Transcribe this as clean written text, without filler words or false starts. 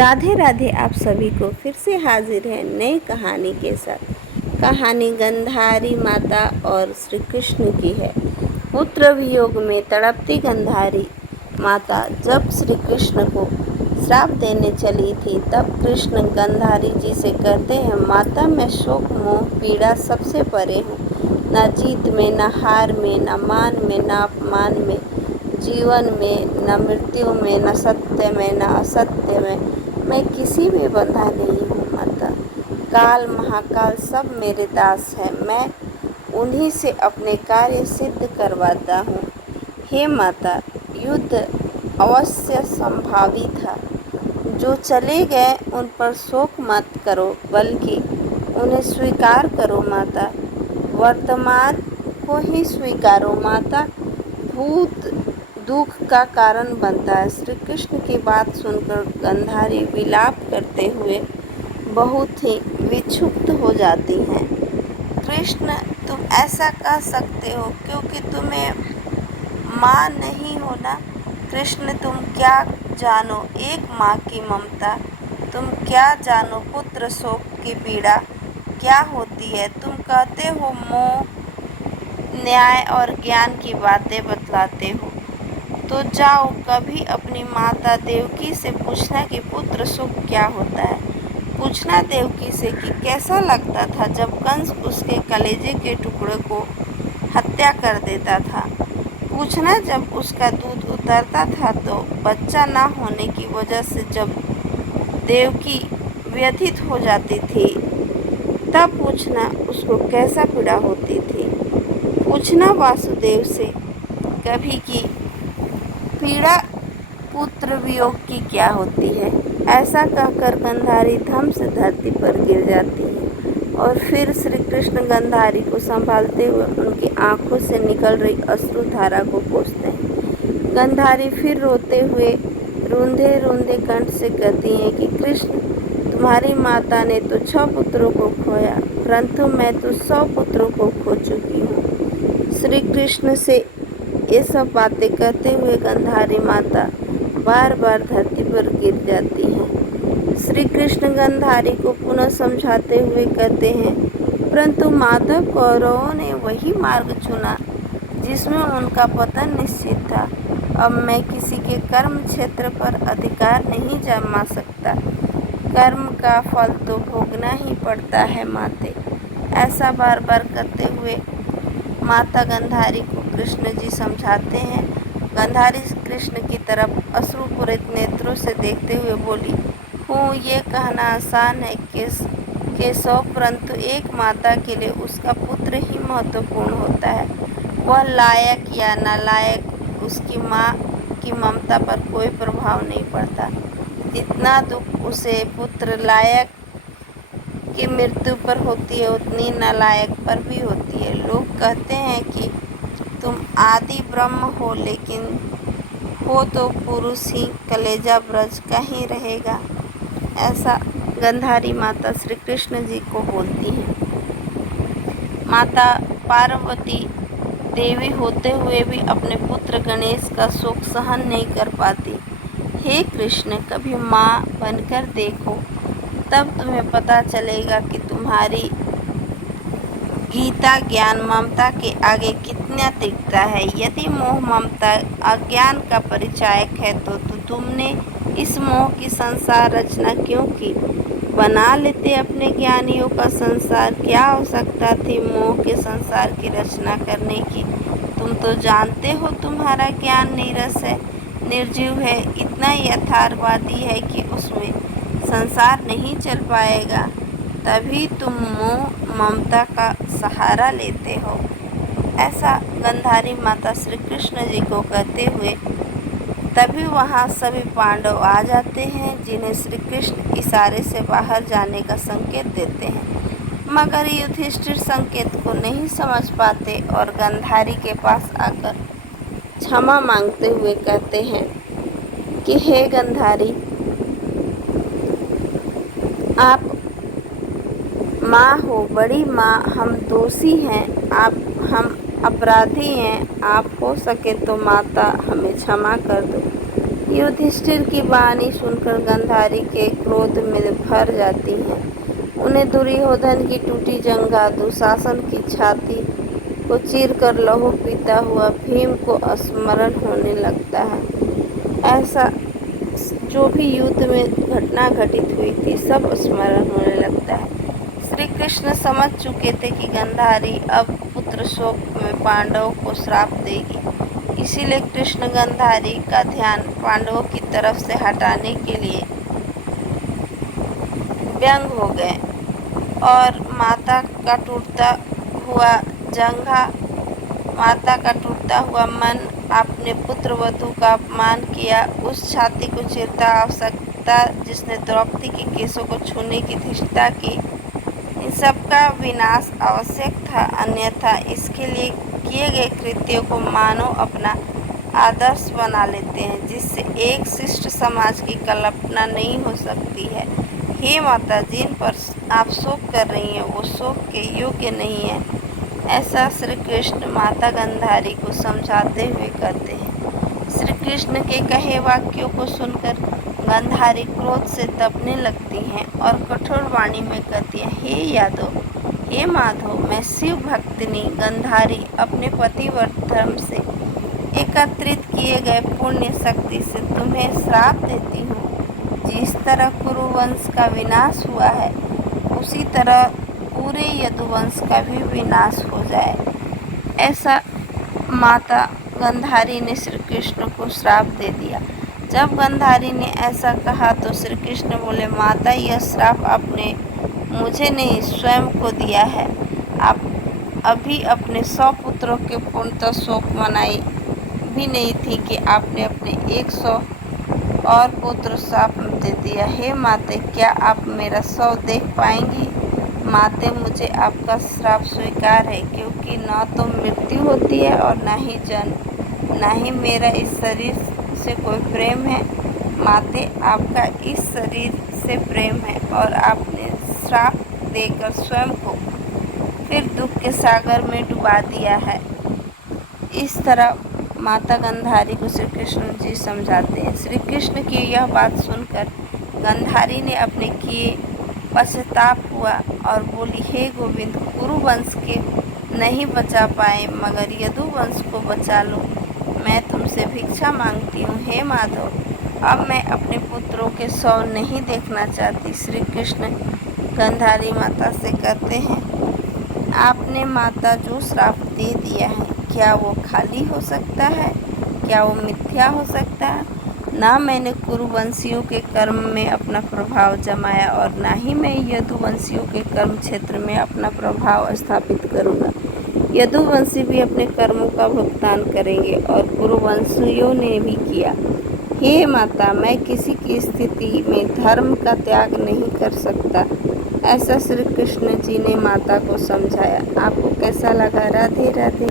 राधे राधे। आप सभी को फिर से हाजिर है नई कहानी के साथ। कहानी गंधारी माता और श्री कृष्ण की है। पुत्र वियोग में तड़पती गंधारी माता जब श्री कृष्ण को श्राप देने चली थी, तब कृष्ण गंधारी जी से कहते हैं, माता मैं शोक मोह पीड़ा सबसे परे हूँ। न जीत में, न हार में, न मान में, न अपमान में, जीवन में, न मृत्यु में, न सत्य में, न असत्य में मैं किसी भी बंधा नहीं हूँ माता। काल महाकाल सब मेरे दास हैं, मैं उन्हीं से अपने कार्य सिद्ध करवाता हूँ। हे माता, युद्ध अवश्य संभावी था। जो चले गए उन पर शोक मत करो, बल्कि उन्हें स्वीकार करो माता। वर्तमान को ही स्वीकारो माता, भूत दुख का कारण बनता है। श्री कृष्ण की बात सुनकर गंधारी विलाप करते हुए बहुत ही विक्षुब्ध हो जाती हैं। कृष्ण, तुम ऐसा कह सकते हो क्योंकि तुम्हें माँ नहीं हो ना। कृष्ण, तुम क्या जानो एक माँ की ममता, तुम क्या जानो पुत्र शोक की पीड़ा क्या होती है। तुम कहते हो मोह, न्याय और ज्ञान की बातें बतलाते हो, तो जाओ कभी अपनी माता देवकी से पूछना कि पुत्र सुख क्या होता है। पूछना देवकी से कि कैसा लगता था जब कंस उसके कलेजे के टुकड़े को हत्या कर देता था। पूछना जब उसका दूध उतरता था तो बच्चा ना होने की वजह से जब देवकी व्यथित हो जाती थी, तब पूछना उसको कैसा पीड़ा होती थी। पूछना वासुदेव से कभी कि पीड़ा पुत्र वियोग की क्या होती है। ऐसा कहकर गंधारी धम से धरती पर गिर जाती है और फिर श्री कृष्ण गंधारी को संभालते हुए उनकी आंखों से निकल रही अश्रुधारा को पोंछते हैं। गंधारी फिर रोते हुए रूंधे रूंधे कंठ से कहती हैं कि कृष्ण, तुम्हारी माता ने तो 6 पुत्रों को खोया, परंतु मैं तो 100 पुत्रों को खो चुकी हूँ। श्री कृष्ण से ये सब बातें कहते हुए गंधारी माता बार बार धरती पर गिर जाती हैं। श्री कृष्ण गंधारी को पुनः समझाते हुए कहते हैं, परंतु माता, कौरवों ने वही मार्ग चुना जिसमें उनका पतन निश्चित था। अब मैं किसी के कर्म क्षेत्र पर अधिकार नहीं जमा सकता। कर्म का फल तो भोगना ही पड़ता है माते। ऐसा बार बार करते हुए माता गंधारी को कृष्ण जी समझाते हैं। गंधारी कृष्ण की तरफ अश्रुपूरित नेत्रों से देखते हुए बोली, हूँ ये कहना आसान है केशव, परंतु एक माता के लिए उसका पुत्र ही महत्वपूर्ण होता है। वह लायक या नालायक, उसकी माँ की ममता पर कोई प्रभाव नहीं पड़ता। जितना दुख उसे पुत्र लायक की मृत्यु पर होती है, उतनी नालायक पर भी होती है। लोग कहते हैं कि तुम आदि ब्रह्म हो, लेकिन हो तो पुरुष ही, कलेजा ब्रज का ही रहेगा। ऐसा गंधारी माता श्री कृष्ण जी को बोलती हैं। माता पार्वती देवी होते हुए भी अपने पुत्र गणेश का शोक सहन नहीं कर पाती। हे कृष्ण, कभी माँ बनकर देखो, तब तुम्हें पता चलेगा कि तुम्हारी गीता ज्ञान ममता के आगे कितना टिकता है। यदि मोह ममता अज्ञान का परिचायक है तो तुमने इस मोह की संसार रचना क्यों की। बना लेते अपने ज्ञानियों का संसार। क्या आवश्यकता थी मोह के संसार की रचना करने की। तुम तो जानते हो तुम्हारा ज्ञान नीरस है, निर्जीव है, इतना यथार्थवादी है कि उसमें संसार नहीं चल पाएगा। तभी तुम मोह ममता का सहारा लेते हो। ऐसा गंधारी माता श्री कृष्ण जी को कहते हुए तभी वहाँ सभी पांडव आ जाते हैं, जिन्हें श्री कृष्ण इशारे से बाहर जाने का संकेत देते हैं। मगर युधिष्ठिर संकेत को नहीं समझ पाते और गंधारी के पास आकर क्षमा मांगते हुए कहते हैं कि हे गंधारी, आप माँ हो, बड़ी माँ, हम दोषी हैं, हम अपराधी हैं। आप हो सके तो माता हमें क्षमा कर दो। युधिष्ठिर की वाणी सुनकर गांधारी के क्रोध में भर जाती हैं। उन्हें दुर्योधन की टूटी जंघा, दुशासन की छाती को चीरकर लहू पीता हुआ भीम को स्मरण होने लगता है। ऐसा जो भी युद्ध में घटना घटित हुई थी सब स्मरण होने लगता है। श्री कृष्ण समझ चुके थे कि गांधारी अब पुत्र शोक में पांडवों को श्राप देगी, इसीलिए कृष्ण गांधारी का ध्यान पांडवों की तरफ से हटाने के लिए व्यंग हो गए और माता का टूटता टूटता हुआ मन, अपने पुत्र वधू का अपमान किया, उस छाती को चीरता आवश्यकता जिसने द्रौपदी के केशों को छूने की धृष्टता की, इन सब का विनाश आवश्यक था। अन्यथा इसके लिए किए गए कृत्यों को मानव अपना आदर्श बना लेते हैं, जिससे एक शिष्ट समाज की कल्पना नहीं हो सकती है। हे माता, जिन पर आप शोक कर रही हैं वो शोक के योग्य नहीं है, ऐसा श्री कृष्ण माता गांधारी को समझाते हुए कहते हैं। श्री कृष्ण के कहे वाक्यों को सुनकर गांधारी क्रोध से तपने लगती हैं और कठोर वाणी में कहती है, हे यादव, हे माधव, मैं शिव भक्तिनी गांधारी अपने पतिव्रत धर्म से एकत्रित किए गए पुण्य शक्ति से तुम्हें श्राप देती हूँ। जिस तरह कुरुवंश का विनाश हुआ है उसी तरह पूरे यदुवंश का भी विनाश हो जाए। ऐसा माता गांधारी ने श्री कृष्ण को श्राप दे दिया। जब गांधारी ने ऐसा कहा तो श्री कृष्ण बोले, माता, यह श्राप आपने मुझे नहीं स्वयं को दिया है। आप अभी अपने 100 पुत्रों के पूर्णतः शोक मनाई भी नहीं थी कि आपने अपने 100 और पुत्र श्राप दे दिया। हे माते, क्या आप मेरा शव देख पाएंगी? माते, मुझे आपका श्राप स्वीकार है, क्योंकि न तो मृत्यु होती है और न ही जन्म, न ही मेरा इस शरीर से कोई प्रेम है। माते, आपका इस शरीर से प्रेम है और आपने श्राप देकर स्वयं को फिर दुख के सागर में डुबा दिया है। इस तरह माता गांधारी को श्री कृष्ण जी समझाते हैं। श्री कृष्ण की यह बात सुनकर गांधारी ने अपने किए पश्चाताप हुआ और बोली, हे गोविंद, कुरुवंश के नहीं बचा पाए मगर यदुवंश को बचा लो। मैं तुमसे भिक्षा मांगती हूँ। हे माधव, अब मैं अपने पुत्रों के शव नहीं देखना चाहती। श्री कृष्ण गांधारी माता से कहते हैं, आपने माता जो श्राप दे दिया है, क्या वो खाली हो सकता है? क्या वो मिथ्या हो सकता है? ना मैंने कुरुवंशियों के कर्म में अपना प्रभाव जमाया और ना ही मैं यदुवंशियों के कर्म क्षेत्र में अपना प्रभाव स्थापित करूँगा। यदुवंशी भी अपने कर्मों का भुगतान करेंगे और कुरुवंशियों ने भी किया। हे माता, मैं किसी की स्थिति में धर्म का त्याग नहीं कर सकता। ऐसा श्री कृष्ण जी ने माता को समझाया। आपको कैसा लगा? राधे राधे।